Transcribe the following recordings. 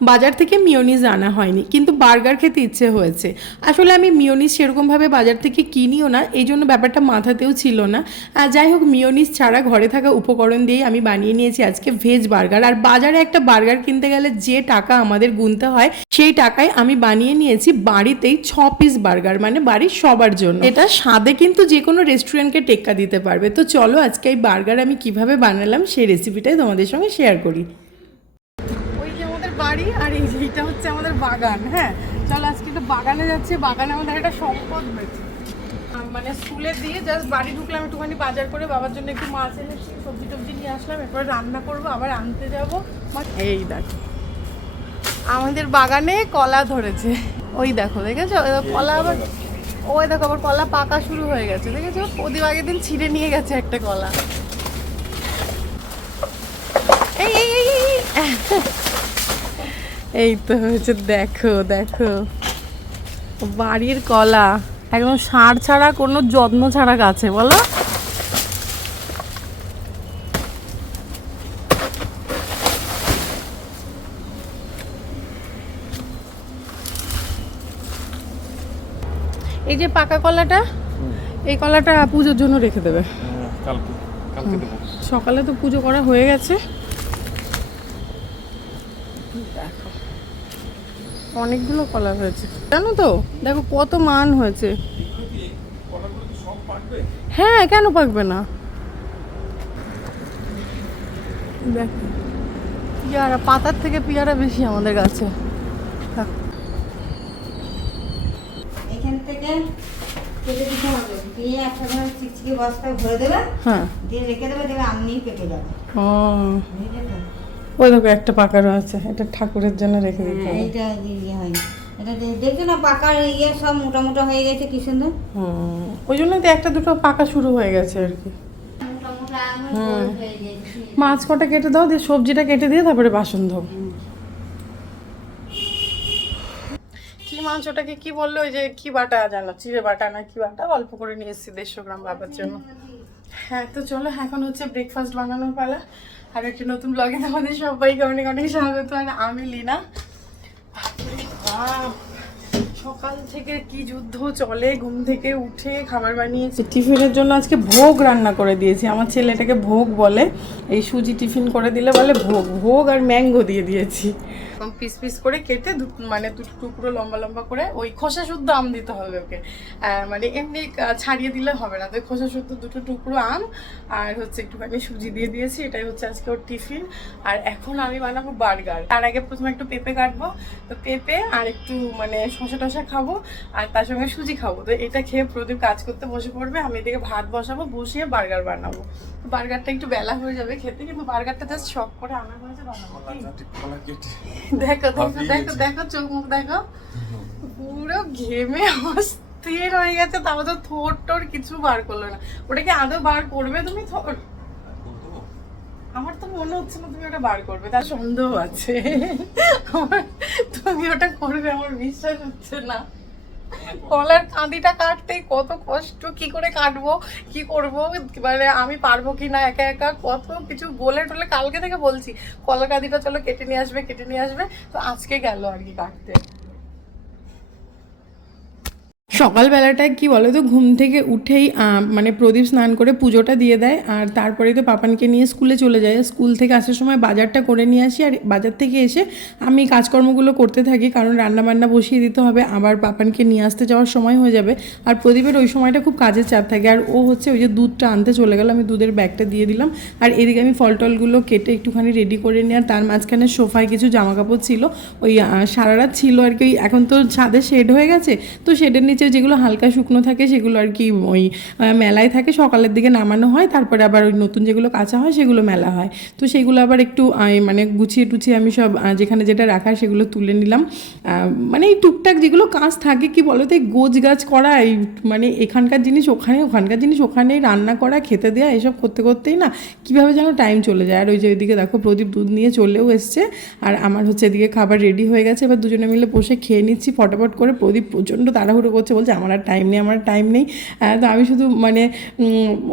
বাজার থেকে মিওনিজ আনা হয়নি, কিন্তু বার্গার খেতে ইচ্ছে হয়েছে। আসলে আমি মিওনিজ সেরকমভাবে বাজার থেকে কিনিও না, এই জন্য ব্যাপারটা মাথাতেও ছিল না। আর যাই হোক মিওনিজ ছাড়া ঘরে থাকা উপকরণ দিয়েই আমি বানিয়ে নিয়েছি আজকে ভেজ বার্গার। আর বাজারে একটা বার্গার কিনতে গেলে যে টাকা আমাদের গুনতে হয়, সেই টাকায় আমি বানিয়ে নিয়েছি বাড়িতেই ছ পিস বার্গার মানে বাড়ির সবার জন্য। এটা স্বাদে কিন্তু যে কোনো রেস্টুরেন্টকে টেক্কা দিতে পারবে। তো চলো আজকে এই বার্গার আমি কীভাবে বানালাম, সেই রেসিপিটাই তোমাদের সঙ্গে শেয়ার করি ওই যে আমাদের বাড়ি আর এই যে এইটা হচ্ছে আমাদের বাগান হ্যাঁ? চলো, আজকে একটু বাগানে যাচ্ছি, বাগানে আমাদের একটা সম্পদ হয়েছে। মানে স্কুলে দিয়ে জাস্ট বাড়ি ঢুকলাম, একটুখানি বাজার করে বাবার জন্য একটু মাছ এনেছি, সবজি টবজি নিয়ে আসলাম, এরপরে রান্না করব, আবার আনতে যাব। এই দেখো। আমাদের বাগানে কলা ধরেছে। ওই দেখো, দেখেছ? কলা আবার ওই দেখো, আবার কলা পাকা শুরু হয়ে গেছে, দেখেছ? প্রদীপ আগের দিন ছিঁড়ে নিয়ে গেছে একটা কলা। এই এই। এই তো হয়েছে দেখো দেখো। বাড়ির কলা একদম সার ছাড়া কোনো যত্ন ছাড়া গাছে বলো। এই যে পাকা কলাটা এই কলাটা পুজোর জন্য রেখে দেবে। হ্যাঁ, দেবো। সকালে তো পুজো করা হয়ে গেছে। অনেকগুলো কলা হয়েছে। জানো তো দেখো কত মান হয়েছে। হ্যাঁ কেন পাকবে না? দেখো পেয়ারা পাতার থেকে পেয়ারা বেশি আমাদের গাছে এখান থেকে কেটে দিতে হবে। দিয়ে একটা ধরে চিকচিকে বস্তা ভরে দেবে। হ্যাঁ। দিয়ে রেখে দেবে দেবে আমনিই পেকে যাবে। ও? ওই দেখো একটা পাকা রয়েছে এটা ঠাকুরের জন্য রেখে দিতে হ্যাঁ, হবে। এইটা ইয়ে হয়। এটা দেখছ না পাকার ইয়ে সব মোটা মোটা হয়ে গেছে কি সুন্দর? হুম ওই জন্যই তো একটা দুটো পাকা শুরু হয়ে গেছে আর কি। মাছ কটা কেটে দাও দিয়ে সবজিটা কেটে দিয়ে তারপরে বাসন ধো কি মাছ ওটাকে কি বলল ওই যে কি বাটা জানো চিড়ে বাটা না কি বাটা? অল্প করে নিয়ে এসেছি দেড়শো গ্রাম বাবার জন্য। হ্যাঁ তো চলো এখন হচ্ছে ব্রেকফাস্ট বানানোর পালা। আর একটি নতুন ব্লগে তোমাদের সবাইকে অনেক অনেক স্বাগত, আর আমি লিনা। সকাল থেকে কি যুদ্ধ চলে, ঘুম থেকে উঠে খাবার বানিয়েছি। টিফিনের জন্য আজকে ভোগ রান্না করে দিয়েছি, আমার ছেলেটাকে ভোগ বলে, এই সুজি টিফিন করে দিলে বলে ভোগ ভোগ আর ম্যাঙ্গো দিয়ে দিয়েছি। পিস পিস করে কেটে মানে দুটো টুকরো লম্বা লম্বা করে ওই খোসা শুদ্ধ আম দিতে হবে ওকে। মানে এমনি ছাড়িয়ে দিলে হবে না। তো খোসা শুদ্ধ দুটো টুকরো আম আর হচ্ছে একটুখানি সুজি দিয়ে দিয়েছি। এটাই হচ্ছে আজকে ওর টিফিন। আর এখন আমি বানাবো বার্গার। তার আগে প্রথমে একটু পেঁপে কাটবো। তো পেঁপে আর একটু মানে শসা টসা খাব আর তার সঙ্গে সুজি খাব। তো এটা খেয়ে প্রদীপ কাজ করতে বসে পড়বে। আমি এদিকে ভাত বসাবো, বসিয়ে বার্গার বানাবো। বার্গারটা একটু বেলা হয়ে যাবে খেতে, কিন্তু বার্গারটা জাস্ট শখ করে আনা হয়েছে, বানাবো। কেটে দেখো দেখো দেখো দেখো চোখ মুখ দেখো। পুরো ঘেমে অস্থির হয়ে গেছে তাও তো থোর টোর কিছু বার করল না। ওটা কি আদৌ বার করবে তুমি? থোর আমার তো মনে হচ্ছে না তুমি ওটা বার করবে তার সন্দেহ আছে। তুমি ওটা করবে আমার বিশ্বাস হচ্ছে না। কলার কাঁদিটা কাটতে কত কষ্ট, কি করে কাটবো, কি করব মানে আমি পারব কি না, একা একা কত কিছু বলে টলে কালকে থেকে বলছি, কলার কাঁদিটা চলো কেটে নিয়ে আসবে, কেটে নিয়ে আসবে, তো আজকে গেল আর কি কাটতে। সকালবেলাটায় কি বলো তো ঘুম থেকে উঠেই মানে প্রদীপ স্নান করে পুজোটা দিয়ে দেয়, আর তারপরে তো পাপানকে নিয়ে স্কুলে চলে যায়। স্কুল থেকে আসার সময় বাজারটা করে নিয়ে আসি, আর বাজার থেকে এসে আমি কাজকর্মগুলো করতে থাকি, কারণ রান্না বান্না বসিয়ে দিতে হবে, আবার পাপানকে নিয়ে আসতে যাওয়ার সময় হয়ে যাবে। আর প্রদীপের ওই সময়টা খুব কাজের চাপ থাকে, আর ও হচ্ছে ওই যে দুধটা আনতে চলে গেল, আমি দুধের ব্যাগটা দিয়ে দিলাম। আর এদিকে আমি ফল টলগুলো কেটে একটুখানি রেডি করে নিয়ে, আর তার মাঝখানে সোফায় কিছু জামা কাপড় ছিল, ওই সারা রাত ছিল আর কি এখন তো ছাদে শেড হয়ে গেছে, তো শেডের নিচে যেগুলো হালকা শুকনো থাকে সেগুলো আর কি ওই মেলায় থাকে, সকালের দিকে নামানো হয়, তারপরে আবার ওই নতুন যেগুলো কাঁচা হয় সেগুলো মেলা হয়। তো সেগুলো আবার একটু মানে গুছিয়ে টুছিয়ে আমি সব যেখানে যেটা রাখার সেগুলো তুলে নিলাম। মানে এই টুকটাক যেগুলো কাজ থাকে, কি বলো তো এই গোছ গাছ করা, এই মানে এখানকার জিনিস ওখানে, ওখানকার জিনিস ওখানেই রান্না করা, খেতে দেওয়া এসব করতে করতেই না, কীভাবে যেন টাইম চলে যায়। আর ওই যে ওইদিকে দেখো প্রদীপ দুধ নিয়ে চলেও এসছে, আর আমার হচ্ছে এদিকে খাবার রেডি হয়ে গেছে, এবার দুজনে মিলে বসে খেয়ে নিচ্ছি, ফটাফট করে প্রদীপ প্রচণ্ড তাড়াহুড়ো করছে বলছে, আমার আর টাইম নেই, আমার টাইম নেই। তো আমি শুধু মানে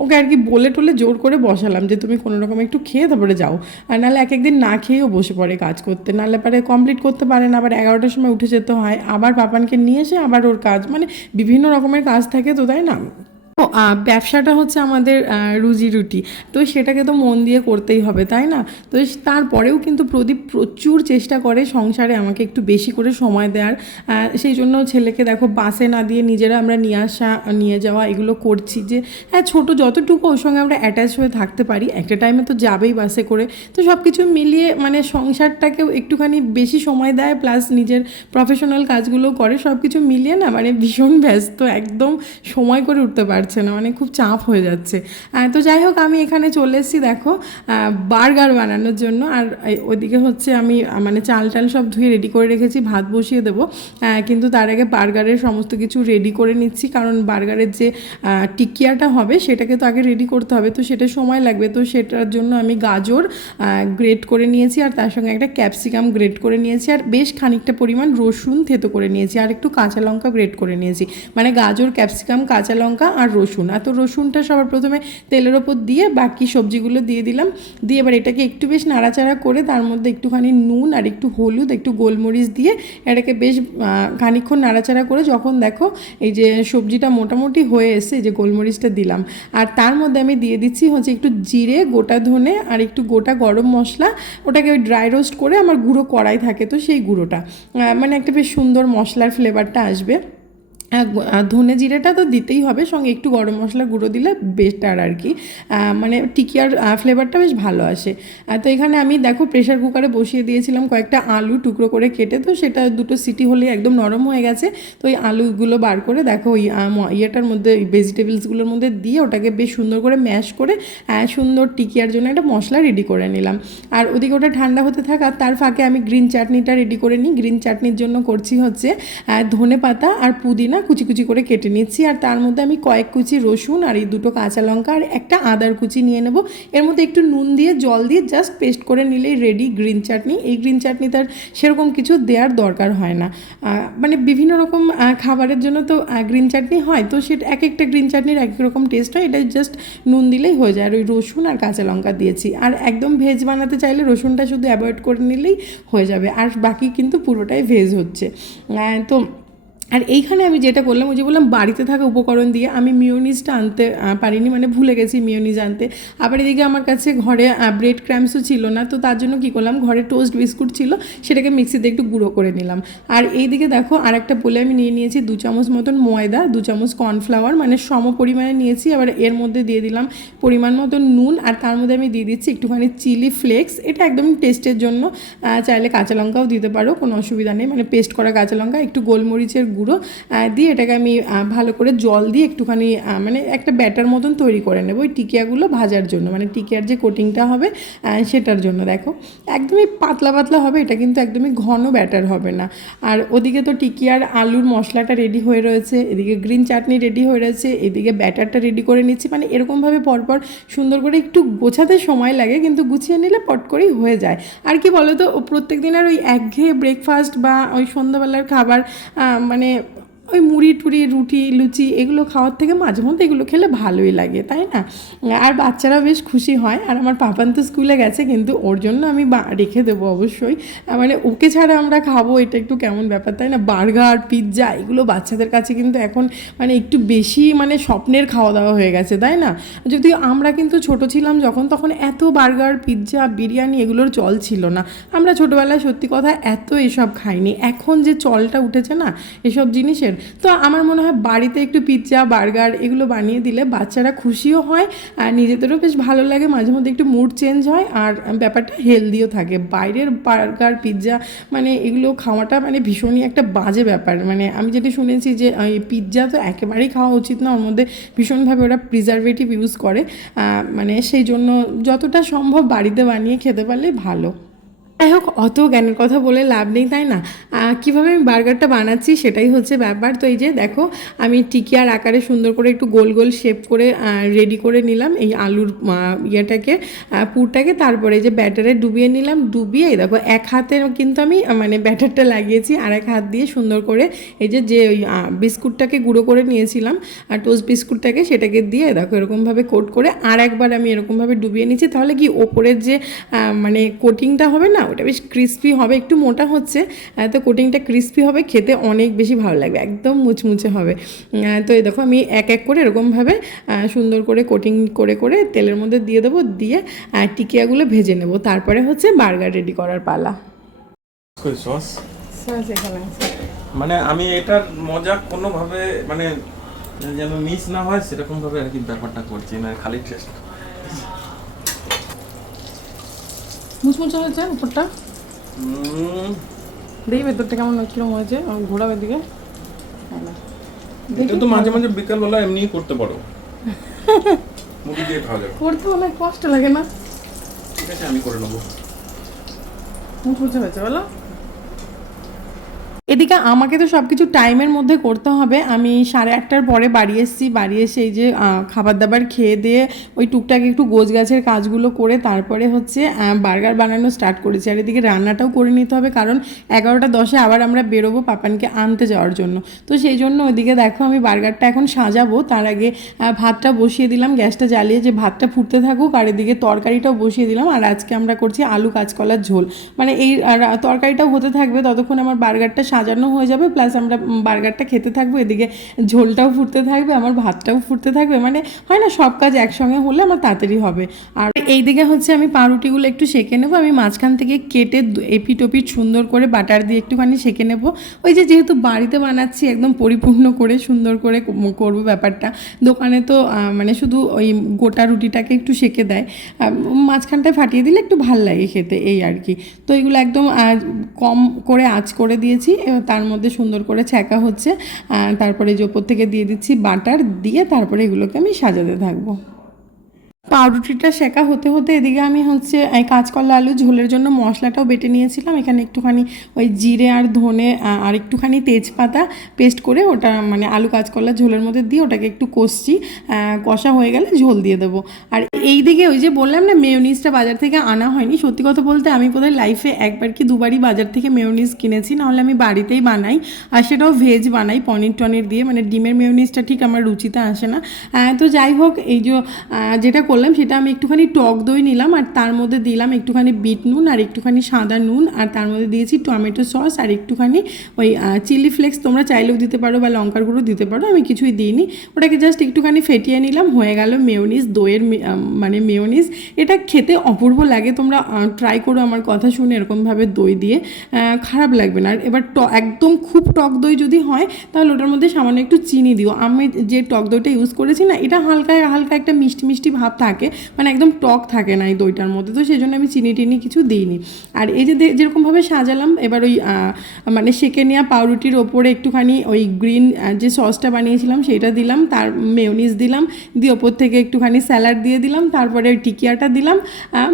ওকে আর কি বলে টোলে জোর করে বসালাম যে, তুমি কোনো রকম একটু খেয়ে তারপরে যাও। আর নাহলে এক একদিন না খেয়েও বসে পড়ে কাজ করতে। নাহলে পারে কমপ্লিট করতে পারে না, আবার এগারোটার সময় উঠে যেতে হয়। আবার পাপানকে নিয়ে এসে আবার ওর কাজ মানে বিভিন্ন রকমের কাজ থাকে তো, তাই না? ব্যবসাটা হচ্ছে আমাদের রুজি রুটি। তো সেটাকে তো মন দিয়ে করতেই হবে, তাই না? তো তারপরেও কিন্তু প্রদীপ প্রচুর চেষ্টা করে সংসারে আমাকে একটু বেশি করে সময় দেওয়ার। সেই জন্য ছেলেকে দেখো বাসে না দিয়ে নিজেরা আমরা নিয়ে আসা, নিয়ে যাওয়া এগুলো করছি যে হ্যাঁ ছোটো যতটুকু ওর সঙ্গে আমরা অ্যাটাচ হয়ে থাকতে পারি, একটা টাইমে তো যাবেই বাসে করে। তো সব কিছু মিলিয়ে মানে সংসারটাকেও একটুখানি বেশি সময় দেয় প্লাস নিজের প্রফেশনাল কাজগুলো করে। সব কিছু মিলিয়ে না মানে ভীষণ ব্যস্ত, একদম সময় করে উঠতে পারছে না মানে খুব চাপ হয়ে যাচ্ছে। তো যাই হোক, আমি এখানে চলে এসেছি, দেখো বার্গার বানানোর জন্য। আর এই ওদিকে হচ্ছে আমি মানে চাল টাল সব ধুয়ে রেডি করে রেখেছি, ভাত বসিয়ে দেবো। কিন্তু তার আগে বার্গারের সমস্ত কিছু রেডি করে নিচ্ছি, কারণ বার্গারের যে টিকিয়াটা হবে, সেটাকে তো আগে রেডি করতে হবে। তো সেটা সময় লাগবে, তো সেটার জন্য আমি গাজর গ্রেট করে নিয়েছি, আর তার সঙ্গে একটা ক্যাপসিকাম গ্রেট করে নিয়েছি, আর বেশ খানিকটা পরিমাণ রসুন থেতো করে নিয়েছি, আর একটু কাঁচা লঙ্কা গ্রেট করে নিয়েছি। মানে গাজর ক্যাপসিকাম কাঁচা লঙ্কা আর রসুন। আর তো রসুনটা সবার প্রথমে তেলের ওপর দিয়ে বাকি সবজিগুলো দিয়ে দিলাম। দিয়ে এবার এটাকে একটু বেশ নাড়াচাড়া করে তার মধ্যে একটুখানি নুন আর একটু হলুদ, একটু গোলমরিচ দিয়ে এটাকে বেশ খানিক্ষণ নাড়াচাড়া করে যখন দেখো এই যে সবজিটা মোটামুটি হয়ে এসে যে গোলমরিচটা দিলাম। আর তার মধ্যে আমি দিয়ে দিচ্ছি হচ্ছে একটু জিরে, গোটা ধনে আর একটু গোটা গরম মশলা। ওটাকে ওই ড্রাই রোস্ট করে আমার গুঁড়ো কড়াই থাকে তো সেই গুঁড়োটা। মানে একটা বেশ সুন্দর মশলার ফ্লেভারটা আসবে। ধনে জিরেটা তো দিতেই হবে, সঙ্গে একটু গরম মশলা গুঁড়ো দিলে বেটার আর কি। মানে টিকিয়ার ফ্লেভারটা বেশ ভালো আসে। তো এখানে আমি দেখো প্রেশার কুকারে বসিয়ে দিয়েছিলাম কয়েকটা আলু টুকরো করে কেটে, তো সেটা দুটো সিটি হলে একদম নরম হয়ে গেছে। তো ওই আলুগুলো বার করে দেখো ওই ইয়েটার মধ্যে ভেজিটেবলসগুলোর মধ্যে দিয়ে ওটাকে বেশ সুন্দর করে ম্যাশ করে সুন্দর টিকিয়ার জন্য একটা মশলা রেডি করে নিলাম। আর ওদিকে ওটা ঠান্ডা হতে থাকা তার ফাঁকে আমি গ্রিন চাটনিটা রেডি করে নিই। গ্রিন চাটনির জন্য করছি হচ্ছে ধনে পাতা আর পুদিনা কুচি কুচি করে কেটে নিচ্ছি। আর তার মধ্যে আমি কয়েক কুচি রসুন আর এই দুটো কাঁচা লঙ্কা আর একটা আদার কুচি নিয়ে নেব। এর মধ্যে একটু নুন দিয়ে, জল দিয়ে জাস্ট পেস্ট করে নিলেই রেডি গ্রিন চাটনি এই গ্রিন চাটনি তার সেরকম কিছু দেওয়ার দরকার হয় না। মানে বিভিন্ন রকম খাবারের জন্য তো গ্রিন চাটনি হয়, তো সেটা এক একটা গ্রিন চাটনির এক রকম টেস্ট হয়, এটা জাস্ট নুন দিলেই হয়ে যায়। আর ওই রসুন আর কাঁচা লঙ্কা দিয়েছি। আর একদম ভেজ বানাতে চাইলে রসুনটা শুধু অ্যাভয়েড করে নিলেই হয়ে যাবে। আর বাকি কিন্তু পুরোটাই ভেজ হচ্ছে। তো আর এইখানে আমি যেটা করলাম, ওই যে বললাম, বাড়িতে থাকা উপকরণ দিয়ে আমি মিওনিজটা আনতে পারিনি মানে ভুলে গেছি মিওনিজ আনতে। আবার এদিকে আমার কাছে ঘরে ব্রেড ক্র্যাম্পসও ছিল না, তো তার জন্য কী করলাম, ঘরে টোস্ট বিস্কুট ছিল, সেটাকে মিক্সিতে একটু গুঁড়ো করে নিলাম। আর এইদিকে দেখো আর একটা বলে আমি নিয়ে নিয়েছি দু চামচ মতন ময়দা, দু চামচ কর্নফ্লাওয়ার মানে সম পরিমাণে নিয়েছি। আবার এর মধ্যে দিয়ে দিলাম পরিমাণ মতন নুন, আর তার মধ্যে আমি দিয়ে দিচ্ছি একটুখানি চিলি ফ্লেক্স এটা একদম টেস্টের জন্য চাইলে কাঁচা লঙ্কাও দিতে পারো, কোনো অসুবিধা নেই। মানে পেস্ট করা কাঁচা লঙ্কা, একটু গোলমরিচের গুঁড়ো দিয়ে এটাকে আমি ভালো করে জল দিয়ে একটুখানি মানে একটা ব্যাটার মতন তৈরি করে নেব ওই টিকিয়াগুলো ভাজার জন্য। মানে টিকিয়ার যে কোটিংটা হবে সেটার জন্য দেখো। একদমই পাতলা পাতলা হবে এটা কিন্তু একদমই ঘন ব্যাটার হবে না। আর ওদিকে তো টিকিয়ার আলুর মশলাটা রেডি হয়ে রয়েছে এদিকে গ্রিন চাটনি রেডি হয়ে রয়েছে এদিকে ব্যাটারটা রেডি করে নিচ্ছি। মানে এরকমভাবে পরপর সুন্দর করে একটু গোছাতে সময় লাগে কিন্তু গুছিয়ে নিলে পট করেই হয়ে যায়। আর কি বলো তো প্রত্যেক দিনের ওই একঘেয়ে ব্রেকফাস্ট বা ওই সন্ধ্যাবেলার খাবার আহ, মানে ওই মুড়ি টুড়ি, রুটি, লুচি এগুলো খাওয়ার থেকে মাঝে মধ্যে এগুলো খেলে ভালোই লাগে, তাই না? আর বাচ্চারা বেশ খুশি হয়, আর আমার পাপান তো স্কুলে গেছে, কিন্তু ওর জন্য আমি রেখে দেবো অবশ্যই। মানে ওকে ছাড়া আমরা খাব, এটা একটু কেমন ব্যাপার, তাই না? বার্গার, পিৎজা, এগুলো বাচ্চাদের কাছে কিন্তু এখন মানে একটু বেশি মানে স্বপ্নের খাওয়া দাওয়া হয়ে গেছে, তাই না? যদি আমরা কিন্তু ছোট ছিলাম যখন, তখন এত বার্গার, পিৎজা, বিরিয়ানি এগুলোর চল ছিল না। আমরা ছোটোবেলায় সত্যি কথা এত এসব খাইনি। এখন যে চলটা উঠেছে না, এসব জিনিসের তো আমার মনে হয় বাড়িতে একটু পিৎজা বার্গার এগুলো বানিয়ে দিলে বাচ্চারা খুশিও হয় আর নিজেদেরও বেশ ভালো লাগে। মাঝে মধ্যে একটু মুড চেঞ্জ হয় আর ব্যাপারটা হেলদিও থাকে। বাইরের বার্গার পিৎজা মানে এগুলো খাওয়াটা মানে ভীষণই একটা বাজে ব্যাপার। মানে আমি যেটা শুনেছি যে পিৎজা তো একেবারেই খাওয়া উচিত না। ওর মধ্যে ভীষণভাবে ওরা প্রিজারভেটিভ ইউজ করে। মানে সেই জন্য যতটা সম্ভব বাড়িতে বানিয়ে খেতে পারলে ভালো। যাই হোক, অত জ্ঞানের কথা বলে লাভ নেই, তাই না? কীভাবে আমি বার্গারটা বানাচ্ছি সেটাই হচ্ছে ব্যাপার। তো এই যে দেখো, আমি টিকিয়ার আকারে সুন্দর করে একটু গোল গোল শেপ করে রেডি করে নিলাম এই আলুর ইয়েটাকে পুরটাকে। তারপরে যে ব্যাটারে ডুবিয়ে নিলাম, ডুবিয়ে দেখো, এক হাতে কিন্তু আমি মানে ব্যাটারটা লাগিয়েছি আর এক হাত দিয়ে সুন্দর করে এই যে যে ওই বিস্কুটটাকে গুঁড়ো করে নিয়েছিলাম, আর টোস্ট বিস্কুটটাকে সেটাকে দিয়ে দেখো, এরকমভাবে কোট করে আর একবার আমি এরকমভাবে ডুবিয়ে নিচ্ছি। তাহলে কি ওপরের যে মানে কোটিংটা হবে না ওটা বেশ ক্রিস্পি হবে একটু মোটা হচ্ছে তো কোটিংটা ক্রিস্পি হবে খেতে অনেক বেশি ভালো লাগবে একদম মুচমুচে হবে। তো এই দেখো আমি এক এক করে এরকমভাবে সুন্দর করে কোটিং করে করে তেলের মধ্যে দিয়ে দেবো দিয়ে টিকিয়াগুলো ভেজে নেব তারপরে হচ্ছে বার্গার রেডি করার পালা। সস? এখানে মানে আমি এটার মজা কোনোভাবে মানে যেন মিস না হয় সেরকম ভাবে আর কি ব্যাপারটা করছি না খালি টেস্ট মুচমুচে হয়েছে উপরটা। দেখি ভেতরটা কেমন কিরম হয়েছে ঘোরাবে এদিকে না। এটা তো মাঝে মাঝে বিকালবেলা এমনিই করতে পারো। মুড়ি দিয়ে খাওয়া যাবে। করতে অনেক কষ্ট লাগে না। ঠিক আছে আমি করে নেব। মুচমুচে হয়েছে বলো। এদিকে আমাকে তো সব কিছু টাইমের মধ্যে করতে হবে। আমি সাড়ে আটটার পরে বাড়ি এসেছি। বাড়ি এসে এই যে খাবার দাবার খেয়ে দিয়ে ওই টুকটাক একটু গোছ গাছের কাজগুলো করে তারপরে হচ্ছে বার্গার বানানো স্টার্ট করেছি। আর এদিকে রান্নাটাও করে নিতে হবে কারণ এগারোটা দশে আবার আমরা বেরোবো পাপানকে আনতে যাওয়ার জন্য। তো সেই জন্য ওইদিকে দেখো আমি বার্গারটা এখন সাজাবো। তার আগে ভাতটা বসিয়ে দিলাম। গ্যাসটা জ্বালিয়ে যে ভাতটা ফুটতে থাকুক আর এদিকে তরকারিটাও বসিয়ে দিলাম। আর আজকে আমরা করছি আলু কাঁচকলার ঝোল। মানে এই তরকারিটাও হতে থাকবে। ততক্ষণ আমার বার্গারটা সাজানো হয়ে যাবে প্লাস আমরা বার্গারটা খেতে থাকব, এদিকে ঝোলটাও ফুটতে থাকবে, আমার ভাতটাও ফুটতে থাকবে মানে হয় না, সব কাজ একসঙ্গে হলে আমার তাড়াতাড়ি হবে। আর এইদিকে হচ্ছে আমি পাউরুটিগুলো একটু সেঁকে নেব, আমি মাঝখান থেকে কেটে দু- এপিট ওপিট সুন্দর করে বাটার দিয়ে একটুখানি সেঁকে নেব। ওই যে যেহেতু বাড়িতে বানাচ্ছি, একদম পরিপূর্ণ করে সুন্দর করে করব ব্যাপারটা। দোকানে তো মানে শুধু ওই গোটা রুটিটাকে একটু সেঁকে দেয়। মাঝখানটায় ফাটিয়ে দিলে একটু ভালো লাগে খেতে, এই আর কি। তো এগুলো একদম কম করে আঁচ করে দিয়েছি তার মধ্যে সুন্দর করে ছ্যাঁকা হচ্ছে। তারপরে যে ওপর থেকে দিয়ে দিচ্ছি বাটার, দিয়ে তারপরে এগুলোকে আমি সাজাতে থাকব। পাউরুটিটা শেখা হতে হতে এদিকে আমি হচ্ছে কাঁচকলা আলু ঝোলের জন্য মশলাটাও বেটে নিয়েছিলাম। এখানে একটুখানি ওই জিরে আর ধনে আর একটুখানি তেজপাতা পেস্ট করে ওটা মানে আলু কাঁচকলা ঝোলের মধ্যে দিয়ে ওটাকে একটু কষছি। কষা হয়ে গেলে ঝোল দিয়ে দেবো। আর এই দিকে ওই যে বললাম না, মেয়োনিজটা বাজার থেকে আনা হয়নি। সত্যি কথা বলতে আমি বোধহয় লাইফে একবার কি দুবারই বাজার থেকে মেয়োনিজ কিনেছি, নাহলে আমি বাড়িতেই বানাই। আর সেটাও ভেজ বানাই, পনির টনির দিয়ে। মানে ডিমের মেয়োনিজটা ঠিক আমার রুচিতে আসে না। তো যাই হোক, এই যে যেটা করলাম, সেটা আমি একটুখানি টক দই নিলাম, আর তার মধ্যে দিলাম একটুখানি বিট নুন আর একটুখানি সাদা নুন, আর তার মধ্যে দিয়েছি টমেটো সস আর একটুখানি ওই চিলি ফ্লেক্স। তোমরা চাইলেও দিতে পারো বা লঙ্কার গুঁড়ো দিতে পারো, আমি কিছুই দিইনি। ওটাকে জাস্ট একটুখানি ফেটিয়ে নিলাম, হয়ে গেল মেয়োনিজ, দইয়ের মানে মেয়োনিজ। এটা খেতে অপূর্ব লাগে, তোমরা ট্রাই করো আমার কথা শুনে এরকমভাবে দই দিয়ে খারাপ লাগবে না। আর এবার ট- একদম খুব টক দই যদি হয়, তাহলে ওটার মধ্যে সামান্য একটু চিনি দিও। আমি যে টক দইটা ইউজ করেছি না, এটা হালকা হালকা একটা মিষ্টি মিষ্টি ভাব থাকে মানে একদম টক থাকে না এই দইটার মধ্যে, তো সেই জন্য আমি চিনি টিনি কিছু দিইনি। আর এই যে যেরকমভাবে সাজালাম, এবার ওই মানে সেকে নেওয়া পাউরুটির ওপরে একটুখানি ওই গ্রিন যে সসটা বানিয়েছিলাম সেটা দিলাম, তার মেয়োনিজ দিলাম, দিয়ে ওপর থেকে একটুখানি স্যালাড দিয়ে দিলাম, তারপরে ওই টিকিয়াটা দিলাম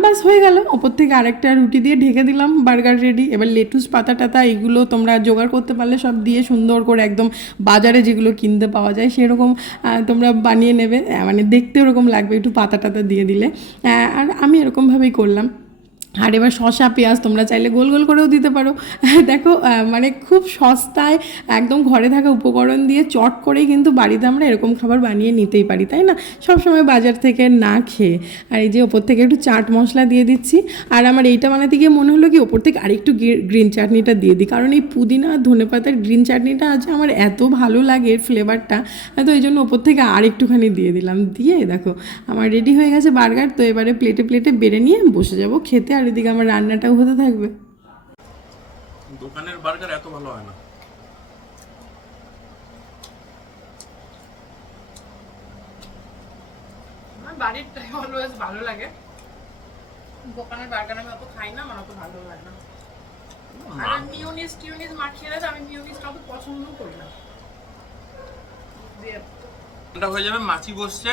ব্যাস হয়ে গেল। ওপর থেকে আরেকটা রুটি দিয়ে ঢেকে দিলাম, বার্গার রেডি। এবার লেটুস পাতা টাতা এগুলো তোমরা জোগাড় করতে পারলে সব দিয়ে সুন্দর করে একদম বাজারে যেগুলো কিনতে পাওয়া যায় সেরকম তোমরা বানিয়ে নেবে মানে দেখতে ওরকম লাগবে, একটু পাতা টাতা দিয়ে দিলে। আর আমি এরকমভাবেই করলাম। আর এবার শশা পেঁয়াজ তোমরা চাইলে গোল গোল করেও দিতে পারো। দেখো মানে খুব সস্তায় একদম ঘরে থাকা উপকরণ দিয়ে চট করেই কিন্তু বাড়িতে আমরা এরকম খাবার বানিয়ে নিতেই পারি, তাই না? সব সময় বাজার থেকে না খেয়ে। আর এই যে ওপর থেকে একটু চাট মশলা দিয়ে দিচ্ছি। আর আমার এইটা বানাতে গিয়ে মনে হলো কি, ওপর থেকে আরেকটু গ্রিন চাটনিটা দিয়ে দিই। কারণ এই পুদিনা আর ধনে পাতার গ্রিন চাটনিটা আজ আমার এত ভালো লাগে ফ্লেভারটা। তো এই জন্য ওপর থেকে আর একটুখানি দিয়ে দিলাম। দিয়ে দেখো, আমার রেডি হয়ে গেছে বার্গার। তো এবারে প্লেটে প্লেটে বেড়ে নিয়ে বসে যাব খেতে। আর এদিকে আমার রান্নাটাও হতে থাকবে। দোকানের বার্গার এত ভালো হয় না। বাড়িরটাই অলওয়েজ ভালো লাগে। দোকানের বার্গার আমি অত খাই না আমার অত ভালো লাগে না। আর মিউনিস টিউনিস মাখিয়ে দেয় আমি মিউনিসটা অত পছন্দ করি না। এটা হয়ে যাবে মাছি বসছে।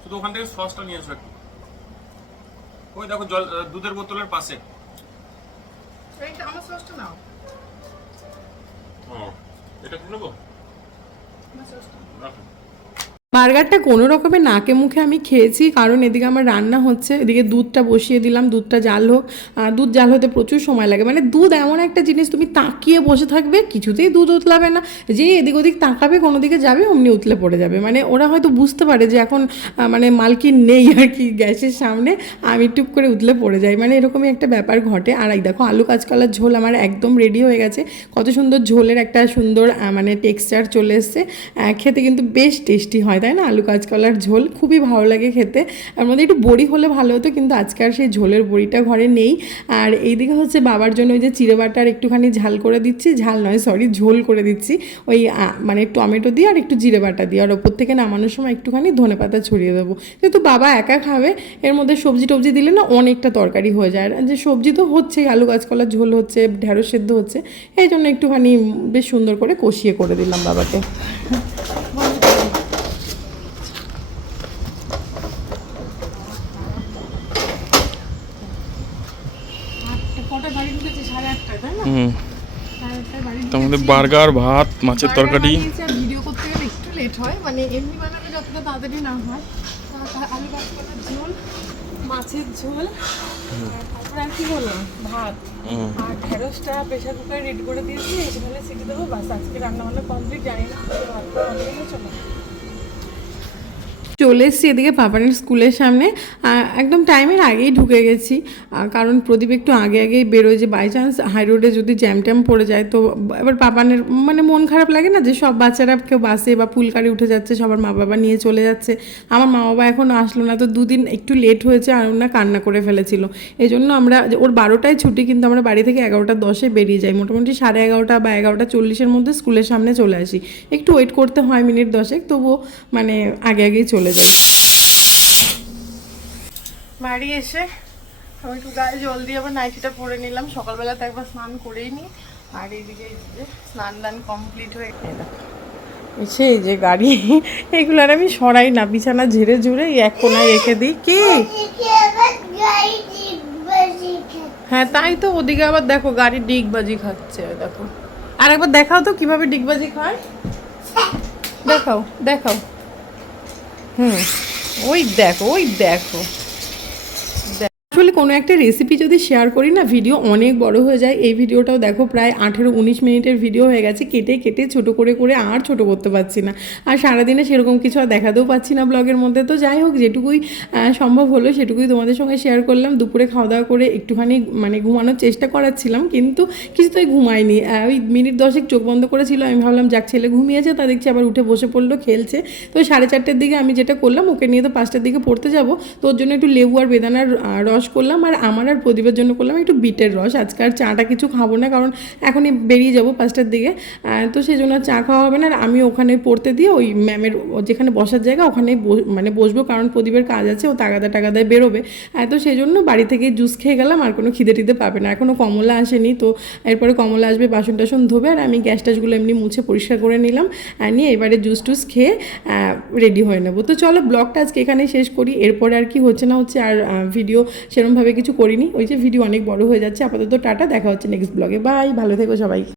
শুধু ওখান থেকে সসটা নিয়ে এসো একটু। ওই দেখো জল দুধের বোতলের পাশে। এইটা আমার সসটা নাও। এটা কি নেব? রাখো। বার্গারটা কোনো রকমে নাকে মুখে আমি খেয়েছি, কারণ এদিকে আমার রান্না হচ্ছে, এদিকে দুধটা বসিয়ে দিলাম, দুধটা জাল হোক দুধ জাল হতে প্রচুর সময় লাগে। মানে দুধ এমন একটা জিনিস, তুমি তাকিয়ে বসে থাকবে, কিছুতেই দুধ উতলাবে না। যে এদিক ওদিক তাকাবে, কোনো দিকে যাবে, অমনি উতলে পড়ে যাবে। মানে ওরা হয়তো বুঝতে পারে যে এখন মানে মালকিন নেই আর কি গ্যাসের সামনে, আমি টুপ করে উতলে পড়ে যাই। মানে এরকমই একটা ব্যাপার ঘটে। আর এই দেখো, আলু কাঁচকলার ঝোল আমার একদম রেডি হয়ে গেছে। কত সুন্দর ঝোলের একটা সুন্দর মানে টেক্সচার চলে এসছে। খেতে কিন্তু বেশ টেস্টি হয়। তাই না আলু কাঁচকলার ঝোল, খুবই ভালো লাগে খেতে। আর মধ্যে একটু বড়ি হলে ভালো হতো, কিন্তু আজকাল সেই ঝোলের বড়িটা ঘরে নেই। আর এইদিকে হচ্ছে বাবার জন্য ওই যে চিড়ে বাটার একটুখানি ঝাল করে দিচ্ছি। ঝাল নয় সরি ঝোল করে দিচ্ছি। ওই মানে টমেটো দিয়ে আর একটু জিরে বাটা দিয়ে। আর ওপর থেকে নামানোর সময় একটুখানি ধনে পাতা ছড়িয়ে দেবো। যেহেতু বাবা একা খাবে, এর মধ্যে সবজি টবজি দিলে না অনেকটা তরকারি হয়ে যায়। আর যে সবজি তো হচ্ছেই আলু গাছকলার ঝোল হচ্ছে, ঢেঁড়স সেদ্ধ হচ্ছে, এই জন্য একটুখানি বেশ সুন্দর করে কষিয়ে করে দিলাম বাবাকে কটা গাড়ি ঢুকেছে সাড়ে আটটায় তাই না হুম সাড়ে আটটায় মধ্যে বার্গার ভাত মাছের তরকারি। ভিডিও করতে গেলে একটু লেট হয়। মানে এমনি বানালে যতটা তাড়াতাড়ি না হয়। আলু গাছপালার ঝোল মাছের ঝোল তারপর আর কি হলো? ভাত। আর ঢেঁড়সটা প্রেশার কুকারে রেড করে দিয়েছি। এইখানে সিটি দেবো। বাস আজকে রান্না বান্না কমপ্লিট জানি না। চলো। চলে এসেছি এদিকে পাপানের স্কুলের সামনে। একদম টাইমের আগেই ঢুকে গেছি। কারণ প্রদীপ একটু আগে আগেই বেরোয় যে বাই চান্স হাই রোডে যদি জ্যাম ট্যাম পড়ে যায় তো এবার পাপানের মানে মন খারাপ লাগে না যে সব বাচ্চারা কেউ বাসে বা পুলকারে উঠে যাচ্ছে, সবার মা বাবা নিয়ে চলে যাচ্ছে। আমার মা বাবা এখনও আসলো না তো দুদিন একটু লেট হয়েছে আর ওনা কান্না করে ফেলেছিল। এই জন্য আমরা ওর বারোটায় ছুটি কিন্তু আমরা বাড়ি থেকে এগারোটা দশে বেরিয়ে যাই। মোটামুটি সাড়ে এগারোটা বা এগারোটা চল্লিশের মধ্যে স্কুলের সামনে চলে আসি। একটু ওয়েট করতে হয় মিনিট দশেক, তবুও মানে আগে আগেই চলে যাই। বাড়ি এসে আমি একটু গায়ে জল দিয়ে আবার নাইটিটা পরে নিলাম। সকালবেলা তো একবার স্নান করেই নিই আর এইদিকে স্নান দান কমপ্লিট হয়ে দেখো। এসে এই যে গাড়ি এগুলো আর আমি সরাই না বিছানা ঝেড়ে ঝুড়ে এক কোনায় রেখে দিই। কি? হ্যাঁ তাই তো ওদিকে আবার দেখো গাড়ি ডিগবাজি খাচ্ছে দেখো। আর একবার দেখাও তো কীভাবে ডিগবাজি খায়। দেখাও দেখাও। হুম। ওই দেখো ওই দেখো। আসলে কোনো একটা রেসিপি যদি শেয়ার করি না ভিডিও অনেক বড় হয়ে যায়। এই ভিডিওটাও দেখো প্রায় আঠেরো উনিশ মিনিটের ভিডিও হয়ে গেছে। কেটে কেটে ছোট করে করে আর ছোট করতে পারছি না। আর সারাদিনে সেরকম কিছু আর দেখাতেও পাচ্ছি না ব্লগের মধ্যে। তো যাই হোক যেটুকুই সম্ভব হলো সেটুকুই তোমাদের সঙ্গে শেয়ার করলাম। দুপুরে খাওয়া দাওয়া করে একটুখানি মানে ঘুমানোর চেষ্টা করাচ্ছিলাম কিন্তু কিছুতেই ঘুমায়নি ওই মিনিট দশেক চোখ বন্ধ করেছিল। আমি ভাবলাম যাক ছেলে ঘুমিয়েছে তা দেখছি আবার উঠে বসে পড়ল খেলছে। তো সাড়ে চারটের দিকে আমি যেটা করলাম ওকে নিয়ে তো পাঁচটার দিকে পড়তে যাব। তো ওর জন্য একটু লেবু আর বেদানার আহ, রস করলাম আর আমার আর প্রদীপের জন্য করলাম একটু বিটের রস। আজকে আর চাটা কিছু খাব না, কারণ এখনই বেরিয়ে যাব পাঁচটার দিকে। তো সেই জন্য চা খাওয়া হবে না, আর আমি ওখানে পড়তে দিয়ে ওই ম্যামের যেখানে বসার জায়গা ওখানে মানে বসবো, কারণ প্রদীপের কাজ আছে, ও তাগাদা টাগাদায় বেরোবে। তো সেই জন্য বাড়ি থেকে জুস খেয়ে গেলাম, আর কোনো খিদে টিদে পাবে না। এখনও কমলা আসেনি, তো এরপরে কমলা আসবে, বাসন টাসন ধোবে, আর আমি গ্যাস টাসগুলো এমনি মুছে পরিষ্কার করে নিলাম। নিয়ে এবারে জুস টুস খেয়ে রেডি হয়ে নেব। তো চলো, ব্লগটা আজকে এখানেই শেষ করি। এরপরে আর কি হচ্ছে না হচ্ছে, আর ভিডিও সেরমভাবে কিছু করিনি। ওই যে ভিডিও অনেক বড় হয়ে যাচ্ছে। আপাতত টাটা, দেখা হচ্ছে নেক্সট ব্লগে বাই ভালো থেকো সবাই।